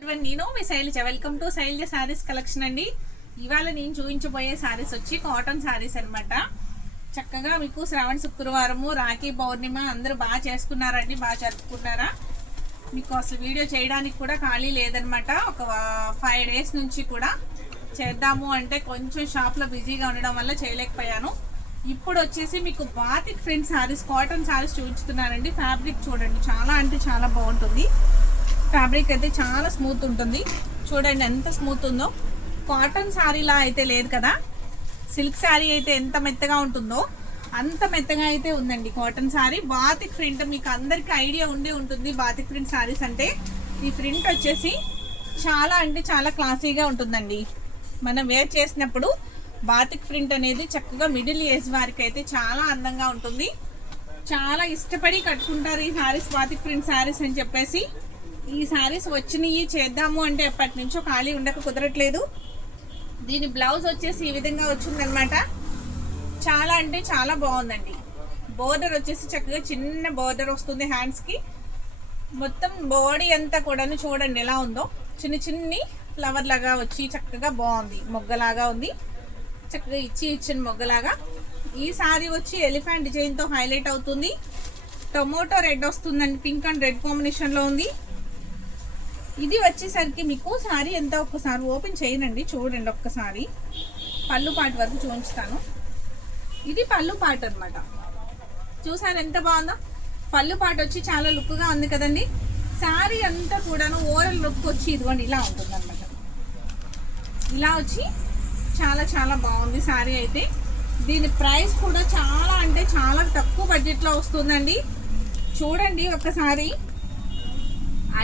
నేను మీ Shailaja. Welcome to Shailaja sarees collection అండి. ఇవాళ నేను చూపించబోయే సారీస్ వచ్చి కాటన్ సారీస్ అనమాట. చక్కగా మీకు శ్రావణ శుక్రవారము, రాఖీ పౌర్ణిమ అందరూ బాగా చేసుకున్నారండి, బాగా జరుపుకున్నారా? మీకు అసలు వీడియో చేయడానికి కూడా ఖాళీ లేదనమాట. ఒక 5 days నుంచి కూడా చేద్దాము అంటే కొంచెం షాప్లో బిజీగా ఉండడం వల్ల చేయలేకపోయాను. ఇప్పుడు వచ్చేసి మీకు batik print sarees, cotton sarees చూపించుతున్నానండి. ఫ్యాబ్రిక్ చూడండి, చాలా అంటే చాలా బాగుంటుంది. ఫ్యాబ్రిక్ అయితే చాలా స్మూత్ ఉంటుంది. చూడండి ఎంత స్మూత్ ఉందో. కాటన్ శారీలా అయితే లేదు కదా, సిల్క్ శారీ అయితే ఎంత మెత్తగా ఉంటుందో అంత మెత్తగా అయితే ఉందండి కాటన్ శారీ. బాతిక్ ప్రింట్ మీకు అందరికీ ఐడియా ఉండే ఉంటుంది. బాతిక్ ప్రింట్ శారీస్ అంటే ఈ ప్రింట్ వచ్చేసి చాలా అంటే చాలా క్లాసీగా ఉంటుందండి. మనం వేర్ చేసినప్పుడు బాతిక్ ప్రింట్ అనేది చక్కగా మిడిల్ ఏజ్ వారికి అయితే చాలా అందంగా ఉంటుంది. చాలా ఇష్టపడి కట్టుకుంటారు ఈ శారీస్, బాతిక్ ప్రింట్ శారీస్ అని చెప్పేసి. ఈ శారీస్ వచ్చినవి చేద్దాము అంటే ఎప్పటి నుంచో ఖాళీ ఉండక కుదరట్లేదు. దీని బ్లౌజ్ వచ్చేసి ఈ విధంగా వచ్చిందనమాట. చాలా అంటే చాలా బాగుందండి. బోర్డర్ వచ్చేసి చక్కగా చిన్న బోర్డర్ వస్తుంది హ్యాండ్స్కి. మొత్తం బాడీ అంతా కూడాను చూడండి ఎలా ఉందో. చిన్న చిన్ని ఫ్లవర్ లాగా వచ్చి చక్కగా బాగుంది. మొగ్గలాగా ఉంది, చక్కగా ఇచ్చిన మొగ్గలాగా. ఈ శారీ వచ్చి ఎలిఫెంట్ డిజైన్తో హైలైట్ అవుతుంది. టొమాటో రెడ్ వస్తుందండి, పింక్ అండ్ రెడ్ కాంబినేషన్లో ఉంది. ఇది వచ్చేసరికి మీకు శారీ ఎంత ఒక్కసారి ఓపెన్ చేయనండి, చూడండి ఒక్కసారి. పళ్ళు పాటు వరకు చూపించుతాను. ఇది పళ్ళు పాటు అనమాట. చూసారు ఎంత బాగుందో. పళ్ళు పాటు వచ్చి చాలా లుక్గా ఉంది కదండి. శారీ అంతా కూడాను ఓవరాల్ లుక్ వచ్చి ఇదిగోండి ఇలా ఉంటుంది అనమాట. ఇలా వచ్చి చాలా చాలా బాగుంది శారీ అయితే. దీని ప్రైస్ కూడా చాలా అంటే చాలా తక్కువ బడ్జెట్లో వస్తుందండి. చూడండి ఒక్కసారి.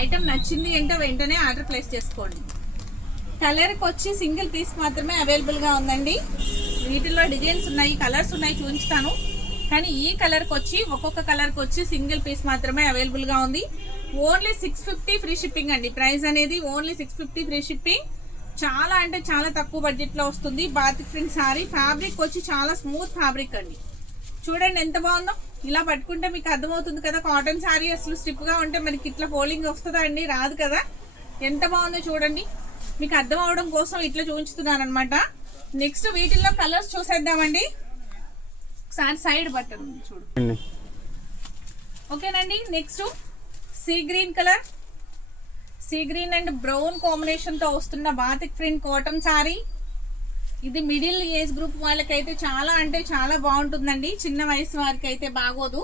ఐటమ్ నచ్చింది అంటే వెంటనే ఆర్డర్ ప్లేస్ చేసుకోండి. కలర్కి వచ్చి సింగిల్ పీస్ మాత్రమే అవైలబుల్గా ఉందండి. వీటిల్లో డిజైన్స్ ఉన్నాయి, కలర్స్ ఉన్నాయి, చూపించుతాను. కానీ ఈ కలర్కి వచ్చి ఒక్కొక్క కలర్కి వచ్చి సింగిల్ పీస్ మాత్రమే అవైలబుల్గా ఉంది. ఓన్లీ 650 ఫ్రీ షిప్పింగ్ అండి. ప్రైస్ అనేది ఓన్లీ 650 ఫ్రీ షిప్పింగ్. చాలా అంటే చాలా తక్కువ బడ్జెట్లో వస్తుంది. Batik print sari. ఫ్యాబ్రిక్ వచ్చి చాలా స్మూత్ ఫ్యాబ్రిక్ అండి. చూడండి ఎంత బాగుందో. ఇలా పట్టుకుంటే మీకు అర్థమవుతుంది కదా. కాటన్ శారీ అసలు స్టిప్గా ఉంటే మనకి ఇట్లా ఫోల్డింగ్ వస్తుందా అండి? రాదు కదా. ఎంత బాగుందో చూడండి. మీకు అర్థం అవడం కోసం ఇట్లా చూపించుతున్నాను అనమాట. నెక్స్ట్ వీటిల్లో కలర్స్ చూసేద్దామండి. ఒకసారి సైడ్ బటన్ చూడండి. ఓకేనండి. Next sea green colour, sea green and brown కాంబినేషన్తో వస్తున్న బాతిక్ ప్రింట్ కాటన్ శారీ. ఇది మిడిల్ ఏజ్ గ్రూప్ వాళ్ళకైతే చాలా అంటే చాలా బాగుంటుందండి. చిన్న వయసు వారికి అయితే బాగోదు.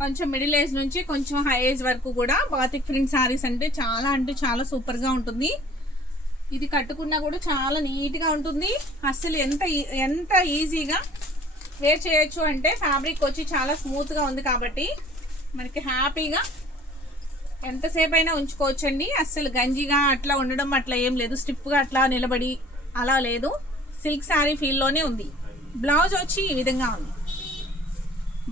కొంచెం మిడిల్ ఏజ్ నుంచి కొంచెం హై ఏజ్ వరకు కూడా బాతిక్ ప్రింట్ శారీస్ అంటే చాలా సూపర్గా ఉంటుంది. ఇది కట్టుకున్నా కూడా చాలా నీట్గా ఉంటుంది. అసలు ఎంత ఈజీగా వేర్ చేయొచ్చు అంటే ఫ్యాబ్రిక్ వచ్చి చాలా స్మూత్గా ఉంది కాబట్టి మనకి హ్యాపీగా ఎంతసేపు అయినా ఉంచుకోవచ్చు అండి. అస్సలు గంజిగా అట్లా ఉండడం అట్లా ఏం లేదు. స్టిప్గా అట్లా నిలబడి అలా లేదు. సిల్క్ శారీ ఫీల్లోనే ఉంది. బ్లౌజ్ వచ్చి ఈ విధంగా ఉంది.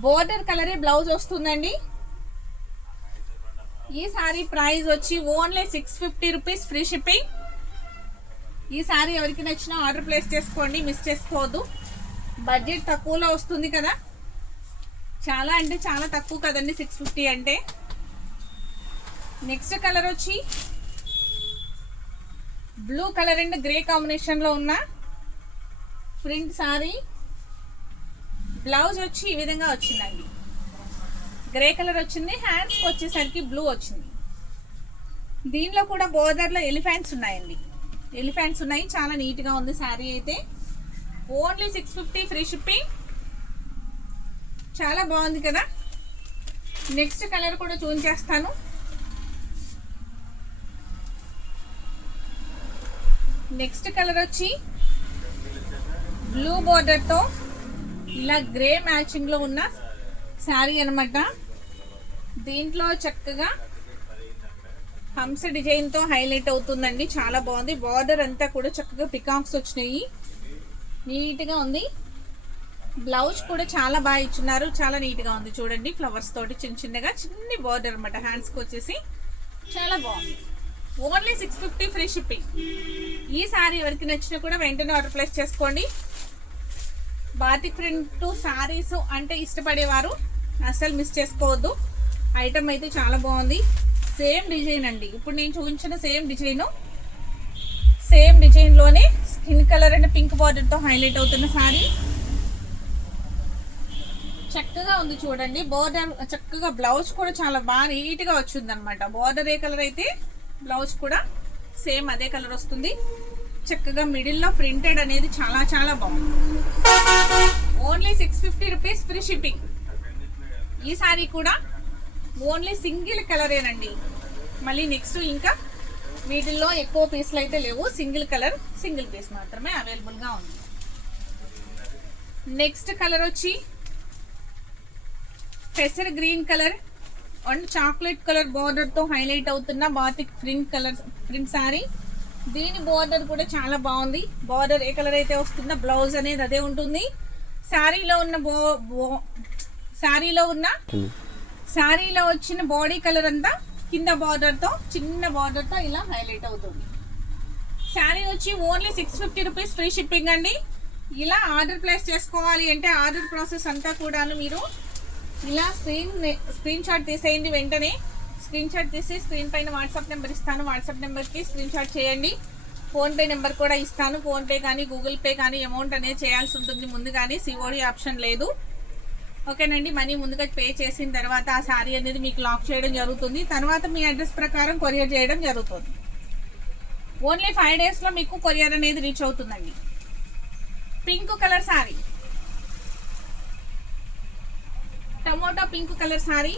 బోర్డర్ కలరే బ్లౌజ్ వస్తుందండి. ఈ శారీ ప్రైస్ వచ్చి ఓన్లీ 650 రూపీస్ ఫ్రీ షిప్పింగ్. ఈ శారీ ఎవరికి నచ్చినా ఆర్డర్ ప్లేస్ చేసుకోండి, మిస్ చేసుకోవద్దు. బడ్జెట్ తక్కువలో వస్తుంది కదా. చాలా అంటే చాలా తక్కువ కదండి 650 అంటే. నెక్స్ట్ కలర్ వచ్చి బ్లూ కలర్ అండ్ గ్రే కాంబినేషన్లో ఉన్న ప్రింట్ సారీ. బ్లౌజ్ వచ్చి ఈ విధంగా వచ్చిందండి. గ్రే కలర్ వచ్చింది. హ్యాండ్స్కి వచ్చేసరికి బ్లూ వచ్చింది. దీనిలో కూడా బోర్డర్లో ఎలిఫెంట్స్ ఉన్నాయండి. ఎలిఫెంట్స్ ఉన్నాయి. చాలా నీట్గా ఉంది శారీ అయితే. Only 650 free shipping. చాలా బాగుంది కదా. నెక్స్ట్ కలర్ కూడా చూపించేస్తాను. నెక్స్ట్ కలర్ వచ్చి బ్లూ బోర్డర్తో ఇలా గ్రే మ్యాచింగ్లో ఉన్న శారీ అనమాట. దీంట్లో చక్కగా హంస డిజైన్తో హైలైట్ అవుతుందండి. చాలా బాగుంది. బార్డర్ అంతా కూడా చక్కగా పికాక్స్ వచ్చినాయి. నీట్గా ఉంది. బ్లౌజ్ కూడా చాలా బాగా ఇచ్చున్నారు. చాలా నీట్గా ఉంది. చూడండి ఫ్లవర్స్ తోటి చిన్న బార్డర్ అనమాట. హ్యాండ్స్కి వచ్చేసి చాలా బాగుంది. Only 650 free shipping. ఈ శారీ ఎవరికి నచ్చినా కూడా వెంటనే ఆర్డర్ ప్లేస్ చేసుకోండి. బాతిక్ ప్రింట్ శారీస్ అంటే ఇష్టపడేవారు అస్సలు మిస్ చేసుకోవద్దు. ఐటమ్ అయితే చాలా బాగుంది. సేమ్ డిజైన్ అండి, ఇప్పుడు నేను చూపించిన సేమ్ డిజైన్లోనే స్కిన్ కలర్ అండ్ పింక్ బార్డర్తో హైలైట్ అవుతున్న సారీ. చక్కగా ఉంది చూడండి. బోర్డర్ చక్కగా, బ్లౌజ్ కూడా చాలా బాగా నీట్గా వచ్చింది అనమాట. బోర్డర్ ఏ కలర్ అయితే బ్లౌజ్ కూడా సేమ్ అదే కలర్ వస్తుంది. చక్కగా మిడిల్లో ప్రింటెడ్ అనేది చాలా చాలా బాగుంది. Only 650 rupees free shipping. ఈ సారీ కూడా ఓన్లీ సింగిల్ కలరేనండి. మళ్ళీ నెక్స్ట్ ఇంకా వీటిల్లో ఎక్కువ పీస్లు అయితే లేవు, సింగిల్ కలర్ సింగిల్ పీస్ మాత్రమే అవైలబుల్గా ఉంది. నెక్స్ట్ కలర్ వచ్చి పెసర్ green colour and chocolate colour బార్డర్తో హైలైట్ అవుతున్న బాతిక్ ప్రింట్ సారీ. దీని బార్డర్ కూడా చాలా బాగుంది. బార్డర్ ఏ కలర్ అయితే వస్తుందో బ్లౌజ్ అనేది అదే ఉంటుంది. శారీలో వచ్చిన బాడీ కలర్ అంతా కింద బార్డర్తో, చిన్న బార్డర్తో ఇలా హైలైట్ అవుతుంది. శారీ వచ్చి ఓన్లీ 650 రూపీస్ ఫ్రీ షిప్పింగ్ అండి. ఇలా ఆర్డర్ ప్లేస్ చేసుకోవాలి అంటే ఆర్డర్ ప్రాసెస్ అంతా కూడాను మీరు ఇలా స్క్రీన్ షాట్ తీసేయండి. వెంటనే స్క్రీన్ షాట్ తీసి స్క్రీన్ పైన వాట్సాప్ నెంబర్ ఇస్తాను, వాట్సాప్ నెంబర్కి స్క్రీన్ షాట్ చేయండి. ఫోన్పే నెంబర్ కూడా ఇస్తాను. ఫోన్పే కానీ గూగుల్ పే కానీ అమౌంట్ అనేది చేయాల్సి ఉంటుంది ముందు, కానీ సిఓడి ఆప్షన్ లేదు. ఓకేనండి. మనీ ముందుగా పే చేసిన తర్వాత ఆ శారీ అనేది మీకు లాక్ చేయడం జరుగుతుంది. తర్వాత మీ అడ్రస్ ప్రకారం కొరియర్ చేయడం జరుగుతుంది. ఓన్లీ 5 డేస్లో మీకు కొరియర్ అనేది రీచ్ అవుతుందండి. Pink colour sari, tomato pink colour sari,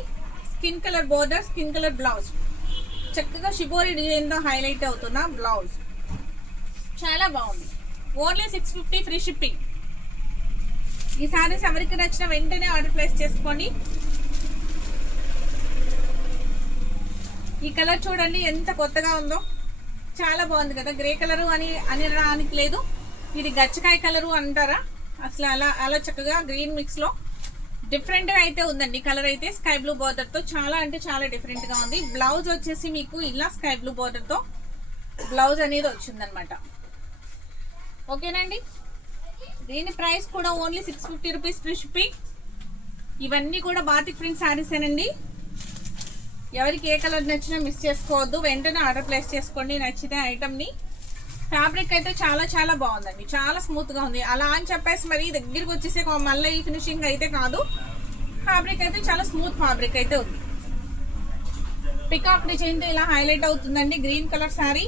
skin colour border, skin colour blouse. చక్కగా షిబోరి డిజైన్తో హైలైట్ అవుతున్న బ్లౌజ్ చాలా బాగుంది. Only 650 free shipping. ఈ సారీస్ ఎవరికి నచ్చిన వెంటనే ఆర్డర్ ప్లేస్ చేసుకోండి. ఈ కలర్ చూడండి ఎంత కొత్తగా ఉందో, చాలా బాగుంది కదా. గ్రే కలరు అని రానికి లేదు, ఇది గచ్చకాయ కలరు అంటారా, అసలు అలా చక్కగా గ్రీన్ మిక్స్లో డిఫరెంట్గా అయితే ఉందండి. కలర్ అయితే స్కై బ్లూ బార్డర్తో చాలా అంటే చాలా డిఫరెంట్గా ఉంది. బ్లౌజ్ వచ్చేసి మీకు ఇలా స్కై బ్లూ బార్డర్తో బ్లౌజ్ అనేది వచ్చిందనమాట. ఓకేనండి. దీని ప్రైస్ కూడా ఓన్లీ 650 రూపీస్ ఫ్రీ షిప్పింగ్. ఇవన్నీ కూడా బాతిక్ ప్రింట్ శారీసేనండి. ఎవరికి ఏ కలర్ నచ్చినా మిస్ చేసుకోవద్దు, వెంటనే ఆర్డర్ ప్లేస్ చేసుకోండి నచ్చితే ఐటమ్ని. ఫ్యాబ్రిక్ అయితే చాలా చాలా బాగుందండి, చాలా స్మూత్గా ఉంది. అలా అని చెప్పేసి మరి దగ్గరికి వచ్చేసి మళ్ళీ ఈ ఫినిషింగ్ అయితే కాదు. ఫ్యాబ్రిక్ అయితే చాలా స్మూత్ ఫ్యాబ్రిక్ అయితే ఉంది. పికాక్ డిజైన్తో ఇలా హైలైట్ అవుతుందండి. Green colour saree,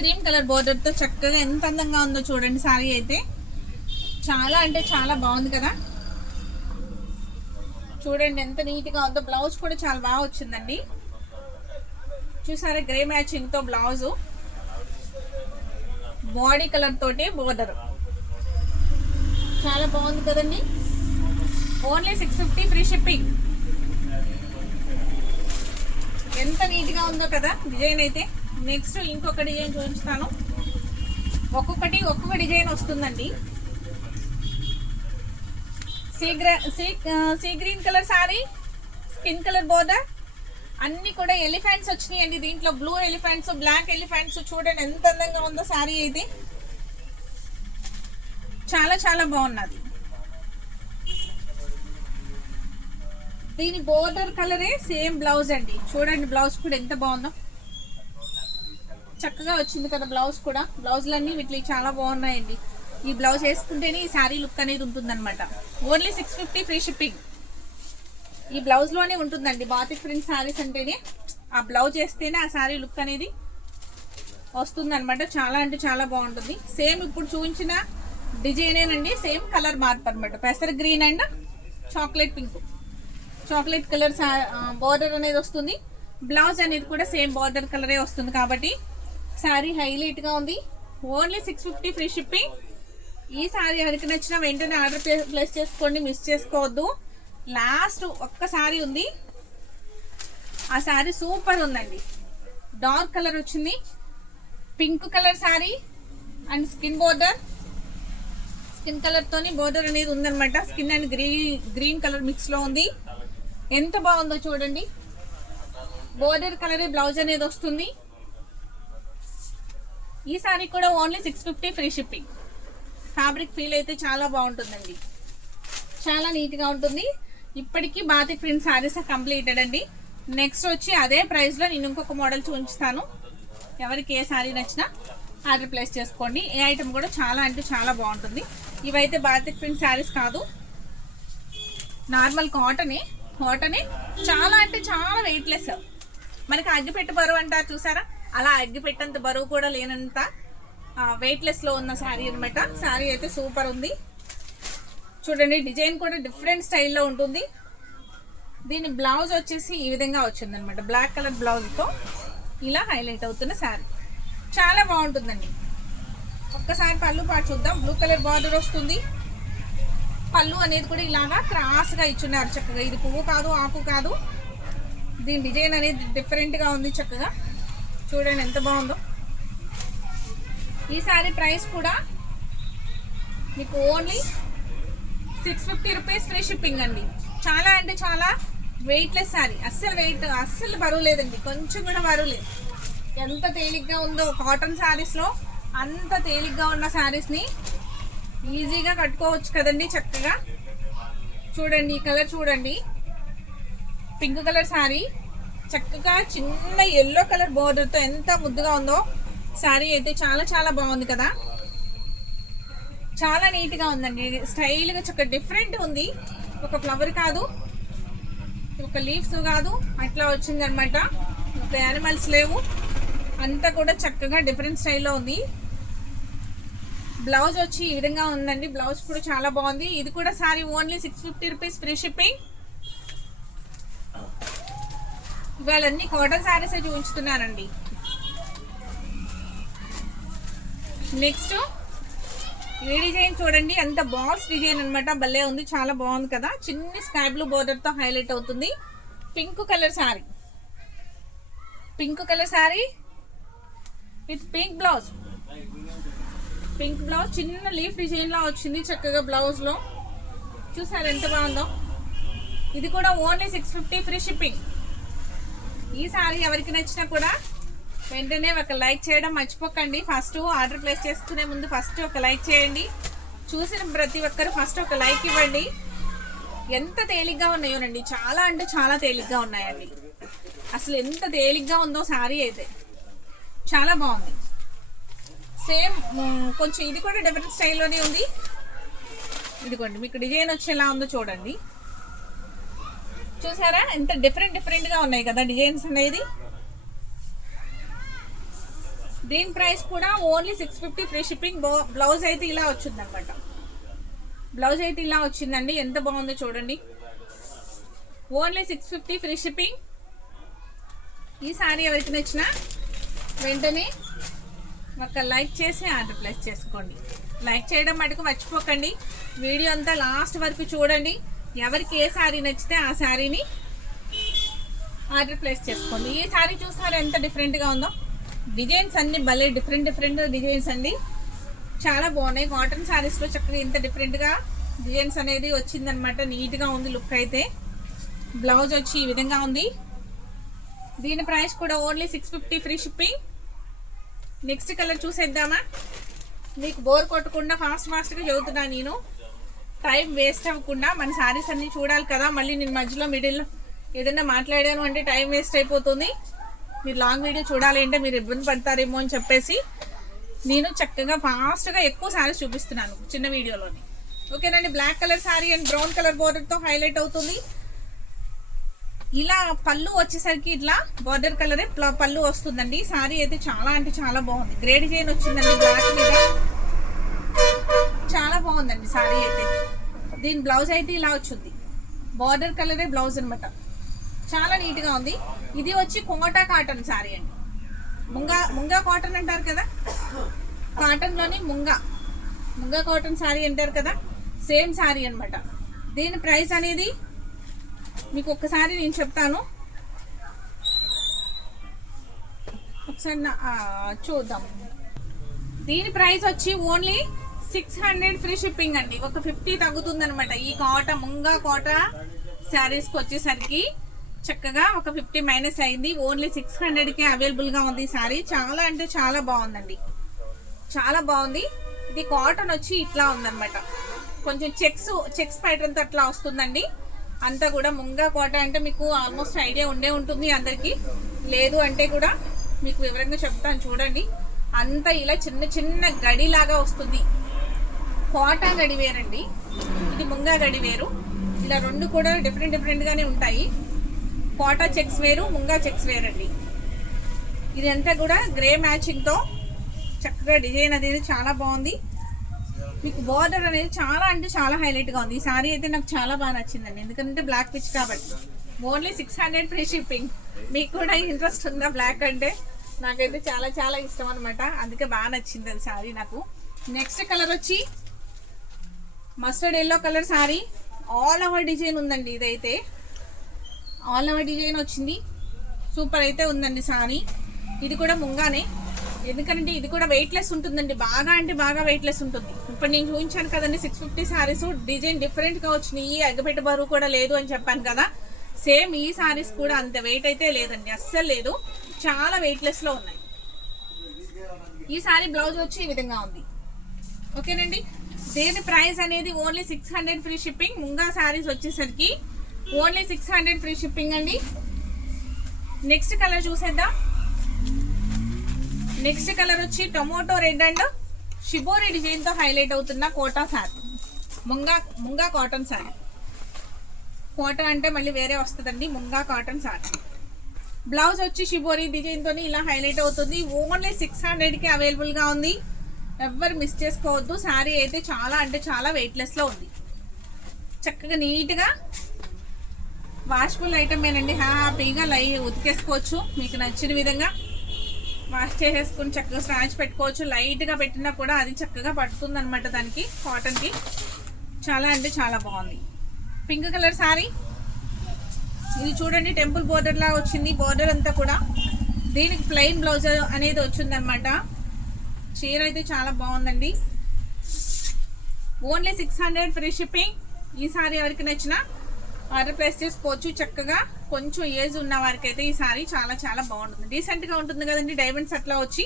cream colour బోర్డర్తో చక్కగా ఎంత అందంగా ఉందో చూడండి. శారీ అయితే చాలా అంటే చాలా బాగుంది కదా. చూడండి ఎంత నీట్గా ఉందో. బ్లౌజ్ కూడా చాలా బాగా వచ్చిందండి. చూసారా, గ్రే మ్యాచింగ్తో బ్లౌజు, బాడీ కలర్ తోటి బోర్డర్ చాలా బాగుంది కదండి. Only 650 free shipping. ఎంత నీట్గా ఉందో కదా డిజైన్ అయితే. నెక్స్ట్ ఇంకొక డిజైన్ చూపిస్తాను. ఒక్కొక్క డిజైన్ వస్తుందండి. Sea green colour sorry, skin colour border, అన్ని కూడా ఎలిఫెంట్స్ వచ్చినాయండి. దీంట్లో బ్లూ ఎలిఫెంట్స్, బ్లాక్ ఎలిఫెంట్స్. చూడండి ఎంత అందంగా ఉందో సారీ అయితే. చాలా చాలా బాగున్నది. దీని బోర్డర్ కలరే సేమ్ బ్లౌజ్ అండి. చూడండి బ్లౌజ్ కూడా ఎంత బాగుందో, చక్కగా వచ్చింది కదా బ్లౌజ్ కూడా. బ్లౌజులన్నీ వీటికి చాలా బాగున్నాయండి. ఈ బ్లౌజ్ వేసుకుంటేనే ఈ శారీ లుక్ అనేది ఉంటుందన్నమాట. Only 650 free shipping. ఈ బ్లౌజ్లోనే ఉంటుందండి. బాతిక్ ప్రింట్ శారీస్ అంటేనే ఆ బ్లౌజ్ వేస్తేనే ఆ శారీ లుక్ అనేది వస్తుందన్నమాట. చాలా అంటే చాలా బాగుంటుంది. సేమ్ ఇప్పుడు చూపించిన డిజైనేనండి, సేమ్ కలర్ మార్పు అనమాట. పెసర్ green and chocolate colour border అనేది వస్తుంది. బ్లౌజ్ అనేది కూడా సేమ్ బార్డర్ కలరే వస్తుంది కాబట్టి శారీ హైలైట్గా ఉంది. Only 650 free shipping. ఈ శారీ ఎవరికి నచ్చినా వెంటనే ఆర్డర్ ప్లేస్ చేసుకోండి, మిస్ చేసుకోవద్దు. లాస్ట్ ఒక్క శారీ ఉంది, ఆ శారీ సూపర్ ఉందండి. డార్క్ కలర్ వచ్చింది, pink colour saree and skin కలర్తోని బోర్డర్ అనేది ఉందన్నమాట. స్కిన్ అండ్ గ్రీన్ కలర్ మిక్స్లో ఉంది. ఎంత బాగుందో చూడండి. బోర్డర్ కలరే బ్లౌజ్ అనేది వస్తుంది. ఈ శారీ కూడా only 650 free shipping. Fabric feel అయితే చాలా బాగుంటుందండి, చాలా నీట్గా ఉంటుంది. ఇప్పటికీ బాతిక్ ప్రింట్ శారీస్ కంప్లీటెడ్ అండి. నెక్స్ట్ వచ్చి అదే ప్రైస్లో నేను ఇంకొక మోడల్ చూపిస్తాను. ఎవరికి ఏ శారీ నచ్చినా ఆర్డర్ ప్లేస్ చేసుకోండి. ఏ ఐటమ్ కూడా చాలా అంటే చాలా బాగుంటుంది. ఇవైతే బాతిక్ ప్రింట్ శారీస్ కాదు, నార్మల్ కాటనే. చాలా అంటే చాలా వెయిట్లెస్. మనకి అగ్గిపెట్టు బరువు అంటారు చూసారా, అలా అగ్గిపెట్టంత బరువు కూడా లేనంత వెయిట్లెస్లో ఉన్న శారీ అనమాట. శారీ అయితే సూపర్ ఉంది. చూడండి, డిజైన్ కూడా డిఫరెంట్ స్టైల్లో ఉంటుంది. దీని బ్లౌజ్ వచ్చేసి ఈ విధంగా వచ్చింది అనమాట. బ్లాక్ కలర్ బ్లౌజ్తో ఇలా హైలైట్ అవుతున్న శారీ చాలా బాగుంటుందండి. ఒక్కసారి పళ్ళు పాటు చూద్దాం. బ్లూ కలర్ బార్డర్ వస్తుంది. పళ్ళు అనేది కూడా ఇలాగా క్రాస్గా ఇచ్చున్నారు చక్కగా. ఇది పువ్వు కాదు, ఆకు కాదు. దీని డిజైన్ అనేది డిఫరెంట్గా ఉంది చక్కగా. చూడండి ఎంత బాగుందో. ఈ శారీ ప్రైస్ కూడా మీకు ఓన్లీ 650 రూపీస్ ఫ్రీ షిప్పింగ్ అండి. చాలా అంటే చాలా వెయిట్లెస్ శారీ. అస్సలు బరువు లేదండి, కొంచెం కూడా బరువు లేదు. ఎంత తేలిగ్గా ఉందో కాటన్ శారీస్లో అంత తేలిగ్గా ఉన్న శారీస్ని ఈజీగా కట్టుకోవచ్చు కదండి చక్కగా. చూడండి ఈ కలర్ చూడండి, పింక్ కలర్ శారీ చక్కగా చిన్న ఎల్లో కలర్ బోర్డర్తో ఎంత ముద్దుగా ఉందో. శారీ అయితే చాలా చాలా బాగుంది కదా, చాలా నీట్గా ఉందండి. స్టైల్గా చక్కగా డిఫరెంట్ ఉంది. ఒక ఫ్లవర్ కాదు, ఒక లీవ్స్ కాదు, అట్లా వచ్చిందనమాట. ఒక యానిమల్స్ లేవు, అంతా కూడా చక్కగా డిఫరెంట్ స్టైల్లో ఉంది. బ్లౌజ్ వచ్చి ఈ విధంగా ఉందండి. బ్లౌజ్ కూడా చాలా బాగుంది. ఇది కూడా sorry only 650 rupees free shipping. ఇవాళ అన్ని కాటన్ శారీస్ చూపించుతున్నానండి. నెక్స్ట్ ఈ డిజైన్ చూడండి, అంత బాక్స్ డిజైన్ అనమాట. భలే ఉంది, చాలా బాగుంది కదా. చిన్ని స్కై బ్లూ బోర్డర్తో హైలైట్ అవుతుంది. Pink colour sari with pink blouse. చిన్న లీఫ్ డిజైన్ లా వచ్చింది చక్కగా బ్లౌజ్ లో. చూసారు ఎంత బాగుందో. ఇది కూడా ఓన్లీ 650 ఫ్రీ షిప్పింగ్. ఈ సారీ ఎవరికి నచ్చినా కూడా వెంటనే ఒక లైక్ చేయడం మర్చిపోకండి. ఫస్ట్ ఆర్డర్ ప్లేస్ చేసుకునే ముందు ఫస్ట్ ఒక లైక్ చేయండి. చూసిన ప్రతి ఒక్కరు ఫస్ట్ ఒక లైక్ ఇవ్వండి. ఎంత తేలిగ్గా ఉన్నాయోనండి, చాలా అంటే చాలా తేలిగ్గా ఉన్నాయండి. అసలు ఎంత తేలిగ్గా ఉందో సారీ అయితే చాలా బాగుంది. సేమ్ కొంచెం ఇది కూడా డిఫరెంట్ స్టైల్లోనే ఉంది. ఇదిగోండి మీకు డిజైన్ వచ్చేలా ఉందో చూడండి. చూసారా ఎంత డిఫరెంట్గా ఉన్నాయి కదా డిజైన్స్ అనేది. దీని ప్రైస్ కూడా ఓన్లీ 650 ఫ్రీ షిప్పింగ్. బ్లౌజ్ అయితే ఇలా వచ్చిందనమాట. వచ్చిందండి. ఎంత బాగుందో చూడండి. Only 650 free shipping. ఈ సారీ ఎవరికి నచ్చినా వెంటనే ఒక లైక్ చేసి ఆర్డర్ ప్లేస్ చేసుకోండి. లైక్ చేయడం మటుకు మర్చిపోకండి. వీడియో అంతా లాస్ట్ వరకు చూడండి. ఎవరికి ఏ శారీ నచ్చితే ఆ శారీని ఆర్డర్ ప్లేస్ చేసుకోండి. ఈ శారీ చూసారా ఎంత డిఫరెంట్గా ఉందో. డిజైన్స్ అన్ని భలే డిఫరెంట్ డిజైన్స్ అండి, చాలా బాగున్నాయి. కాటన్ శారీస్లో చక్కగా ఇంత డిఫరెంట్గా డిజైన్స్ అనేది వచ్చిందనమాట. నీట్గా ఉంది లుక్ అయితే. బ్లౌజ్ వచ్చి ఈ విధంగా ఉంది. దీని ప్రైస్ కూడా only 650 free shipping. Next colour చూసేద్దామా. మీకు బోర్ కొట్టకుండా ఫాస్ట్గా చదువుతున్నా నేను, టైం వేస్ట్ అవ్వకుండా. మన శారీస్ అన్ని చూడాలి కదా. మళ్ళీ నేను మధ్యలో మిడిల్లో ఏదైనా మాట్లాడాను అంటే టైం వేస్ట్ అయిపోతుంది. మీరు లాంగ్ వీడియో చూడాలి అంటే మీరు ఇబ్బంది పడతారేమో అని చెప్పేసి నేను చక్కగా ఫాస్ట్గా ఎక్కువ శారీస్ చూపిస్తున్నాను చిన్న వీడియోలోని. ఓకేనండి. Black colour saree and brown colour బోర్డర్తో హైలైట్ అవుతుంది. ఇలా పళ్ళు వచ్చేసరికి ఇట్లా బార్డర్ కలరే పళ్ళు వస్తుందండి. శారీ అయితే చాలా అంటే చాలా బాగుంది. గ్రే డిజైన్ వచ్చిందండి బ్లాక్ మీద, చాలా బాగుందండి శారీ అయితే. దీని బ్లౌజ్ అయితే ఇలా వచ్చింది. బార్డర్ కలరే బ్లౌజ్ అనమాట. చాలా నీట్గా ఉంది. ఇది వచ్చి కోటా కాటన్ శారీ అండి. ముంగా కాటన్ అంటారు కదా, కాటన్లోని ముంగా కాటన్ శారీ అంటారు కదా, సేమ్ శారీ అనమాట. దీని ప్రైస్ అనేది మీకు ఒక్కసారి నేను చెప్తాను, ఒకసారి చూద్దాం. దీని ప్రైస్ వచ్చి ఓన్లీ 600 ఫ్రీ షిప్పింగ్ అండి. ఒక 50 తగ్గుతుంది అనమాట. ఈ ముంగా కోట శారీస్కి వచ్చేసరికి చక్కగా ఒక 50 మైనస్ అయింది. ఓన్లీ 600కే అవైలబుల్గా ఉంది ఈ శారీ. చాలా అంటే చాలా బాగుందండి, చాలా బాగుంది. ఇది కాటన్ వచ్చి ఇట్లా ఉందన్నమాట. కొంచెం చెక్స్ ప్యాటర్న్తో అట్లా వస్తుందండి. అంతా కూడా ముంగా కోట అంటే మీకు ఆల్మోస్ట్ ఐడియా ఉండే ఉంటుంది అందరికీ. లేదు అంటే కూడా మీకు వివరంగా చెప్తాను చూడండి. అంతా ఇలా చిన్న చిన్న గడిలాగా వస్తుంది. కోట గడి వేరండి, ఇది ముంగా గడి వేరు. ఇలా రెండు కూడా డిఫరెంట్గానే ఉంటాయి. కోట చెక్స్ వేరు, ముంగా చెక్స్ వేరండి. ఇది అంతా కూడా గ్రే మ్యాచింగ్తో చక్కగా డిజైన్ అనేది చాలా బాగుంది. మీకు బార్డర్ అనేది చాలా అంటే చాలా హైలైట్గా ఉంది. ఈ సారీ అయితే నాకు చాలా బాగా నచ్చిందండి, ఎందుకంటే బ్లాక్ పిచ్ కాబట్టి. Only 600 free shipping. మీకు కూడా ఇంట్రెస్ట్ ఉందా బ్లాక్ అంటే? నాకైతే చాలా చాలా ఇష్టం అనమాట, అందుకే బాగా నచ్చింది అది సారీ నాకు. నెక్స్ట్ కలర్ వచ్చి mustard yellow colour sorry. All over design ఉందండి, ఇదైతే ఆల్ ఓవర్ డిజైన్ వచ్చింది. సూపర్ అయితే ఉందండి సారీ. ఇది కూడా ముంగానే, ఎందుకంటే ఇది కూడా వెయిట్లెస్ ఉంటుందండి, బాగా అంటే బాగా వెయిట్లెస్ ఉంటుంది. ఇప్పుడు నేను చూపించాను కదండి 650 సారీస్, డిజైన్ డిఫరెంట్గా వచ్చినాయి, అగ్గపెట్ట బరువు కూడా లేదు అని చెప్పాను కదా. సేమ్ ఈ సారీస్ కూడా అంత వెయిట్ అయితే లేదండి, అస్సలు లేదు, చాలా వెయిట్లెస్లో ఉన్నాయి. ఈ సారీ బ్లౌజ్ వచ్చి ఈ విధంగా ఉంది. ఓకేనండి, దీని ప్రైస్ అనేది only 600 free shipping. Munga saris వచ్చేసరికి ఓన్లీ 600 ఫ్రీ షిప్పింగ్ అండి. నెక్స్ట్ కలర్ చూసేద్దాం. నెక్స్ట్ కలర్ వచ్చి టొమాటో రెడ్ అండ్ షిబోరి డిజైన్తో హైలైట్ అవుతున్న కోటా శారీ, ముంగా కాటన్ శారీ. కోటా అంటే మళ్ళీ వేరే వస్తుందండి, ముంగా కాటన్ శారీ. బ్లౌజ్ వచ్చి షిబోరి డిజైన్తో ఇలా హైలైట్ అవుతుంది. ఓన్లీ 600కి అవైలబుల్గా ఉంది, ఎవ్వరు మిస్ చేసుకోవద్దు. శారీ అయితే చాలా అంటే చాలా వెయిట్లెస్లో ఉంది, చక్కగా నీట్గా వాష్ఫుల్ ఐటమేనండి. హ్యాపీగా ఉతికేసుకోవచ్చు, మీకు నచ్చిన విధంగా వాష్ చేసేసుకుని చక్కగా స్టాంచ్ పెట్టుకోవచ్చు. లైట్గా పెట్టినా కూడా అది చక్కగా పడుతుంది అనమాట దానికి, కాటన్కి. చాలా అంటే చాలా బాగుంది. పింక్ కలర్ సారీ, ఇది చూడండి టెంపుల్ బోర్డర్ లాగా వచ్చింది. బోర్డర్ అంతా కూడా దీనికి ప్లెయిన్ బ్లౌజ్ అనేది వచ్చింది అనమాట. చీర అయితే చాలా బాగుందండి. Only 600 free shipping. ఈ సారీ ఎవరికి నచ్చినా ఆర్డర్ ప్లేస్ చేసుకోవచ్చు. చక్కగా కొంచెం ఏజ్ ఉన్న వారికి అయితే ఈ సారీ చాలా చాలా బాగుంటుంది, డీసెంట్గా ఉంటుంది కదండి. డైమండ్స్ అట్లా వచ్చి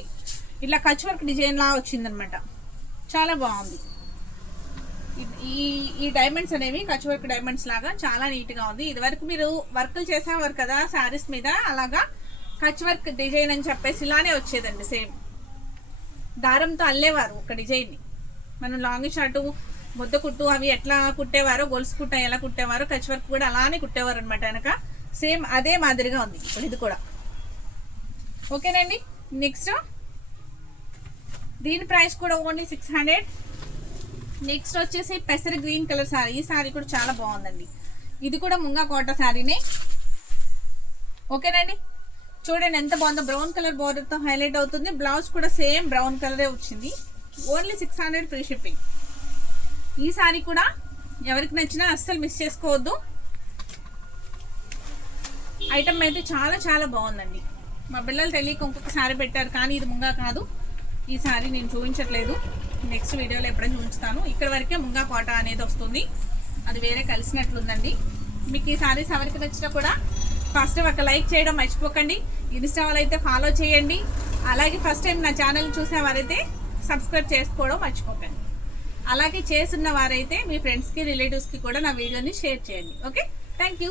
ఇట్లా కచ్ వర్క్ డిజైన్ లాగా వచ్చిందనమాట, చాలా బాగుంది. ఈ డైమండ్స్ అనేవి కచ్ వర్క్ డైమండ్స్ లాగా చాలా నీట్గా ఉంది. ఇది వరకు మీరు వర్క్లు చేసేవారు కదా శారీస్ మీద, అలాగా కచ్ వర్క్ డిజైన్ అని చెప్పేసి ఇలానే వచ్చేదండి. సేమ్ దారంతో అల్లేవారు ఒక డిజైన్ని. మనం లాంగ్ షార్టు ముద్ద కుట్టు అవి ఎట్లా కుట్టేవారో, గొలుసు కుట్ట ఎలా కుట్టేవారో, కచ్ వర్క్ కూడా అలానే కుట్టేవారు అనమాట వెనక. సేమ్ అదే మాదిరిగా ఉంది ఇప్పుడు ఇది కూడా. ఓకేనండి, నెక్స్ట్ దీని ప్రైస్ కూడా ఓన్లీ 600. నెక్స్ట్ వచ్చేసి పెసర గ్రీన్ కలర్ సారీ. ఈ సారీ కూడా చాలా బాగుందండి, ఇది కూడా ముంగా కోట సారీనే. ఓకేనండి, చూడండి ఎంత బాగుందో, బ్రౌన్ కలర్ బోర్డర్తో హైలైట్ అవుతుంది. బ్లౌజ్ కూడా సేమ్ బ్రౌన్ కలరే వచ్చింది. Only 600 free shipping. ఈ సారీ కూడా ఎవరికి నచ్చినా అస్సలు మిస్ చేసుకోవద్దు. ఐటమ్ అయితే చాలా చాలా బాగుందండి. మా పిల్లలు తెలియక ఇంకొక సారీ పెట్టారు, కానీ ఇది ముంగా కాదు. ఈ సారీ నేను చూపించట్లేదు, నెక్స్ట్ వీడియోలో ఎప్పుడైనా చూపిస్తాను. ఇక్కడ వరకే ముంగా కోట అనేది వస్తుంది, అది వేరే కలిసినట్లుందండి. మీకు ఈ సారీస్ ఎవరికి నచ్చినా కూడా ఫస్ట్ ఒక లైక్ చేయడం మర్చిపోకండి. ఇన్స్టా వాళ్ళు అయితే ఫాలో చేయండి. అలాగే ఫస్ట్ టైం నా ఛానల్ చూసేవారైతే సబ్స్క్రైబ్ చేసుకోవడం మర్చిపోకండి. అలాగే చేస్తున్న వారైతే మీ ఫ్రెండ్స్కి రిలేటివ్స్కి కూడా నా వీడియోని షేర్ చేయండి. Okay, thank you.